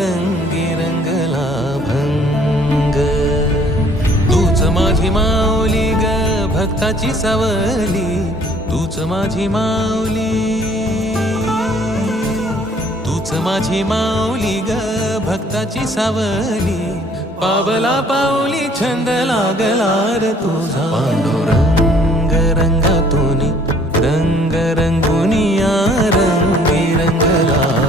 रंगी रंगला भंग. तूच माझी माऊली ग भक्ताची सावली, तूच माझी माऊली, तूच माझी माऊली ग भक्ताची सावली. पावला पाऊली छंद लागला रे तुझा. पांडुरंग रंगातून रंग रंगुनिया रंगी रंगला